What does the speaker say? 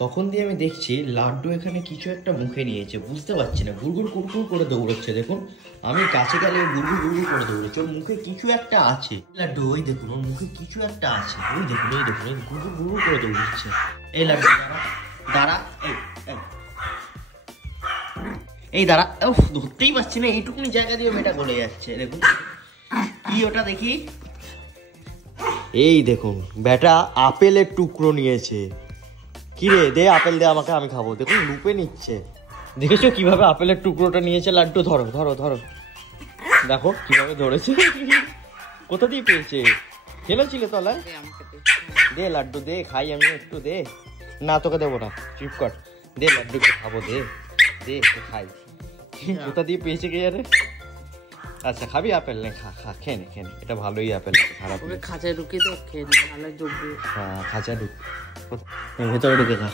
তখন দিয়ে আমি দেখছি লাড্ডু এখানে কিছু একটা মুখে নিয়েছে, বুঝতে পারছি না, গুড়গুড় কুড়কুড় করে দৌড়চ্ছে। দেখুন আমি কাছে গেলে গুড়গুড় গুড়গুড় করে দৌড়চ্ছে, ওর মুখে কিছু একটা আছে। লাড্ডু ওই দেখুন, ওর মুখে কিছু একটা আছে, ওই দেখুন এই দেখুন, গুড়গুড় গুড়গুড় করে দৌড়চ্ছে। এই লাড্ডু দাঁড়া দাঁড়া, এই দাঁড়া, ধরতেই পারছি না, এইটুকুনি জায়গা দিয়ে মেয়েটা গলে যাচ্ছে। দেখুন কি ওটা দেখি, এই দেখুন বেটা আপেলের টুকরো নিয়েছে। কি রে, দে আপেল দে আমাকে, আমি খাবো। দেখুন লুপে নিচ্ছে, দেখেছো কিভাবে আপেলের টুকরোটা নিয়েছে। লাড্ডু ধরো ধরো ধরো, দেখো কিভাবে ধরেছে। কোথা দিয়ে পেয়েছে, খেলেছিলে তলায়? দে লাড্ডু দে, খাই আমি একটু, দে। না তোকে দেবো না, চুপ কর, দে লাড্ডু খাবো, দে দে খাই। কোথা দিয়ে পেয়েছে কে জানে। আচ্ছা খাবি আপেল, নে খা খা, খেয়ে নে খেয়ে নে, এটা ভালোই আপেল, খারাপ। খাঁচায় ঢুকে তো খেয়ে ভালো ডুববে। হ্যাঁ খাঁচা ঢুক, ভেতরে ঢুকে খা।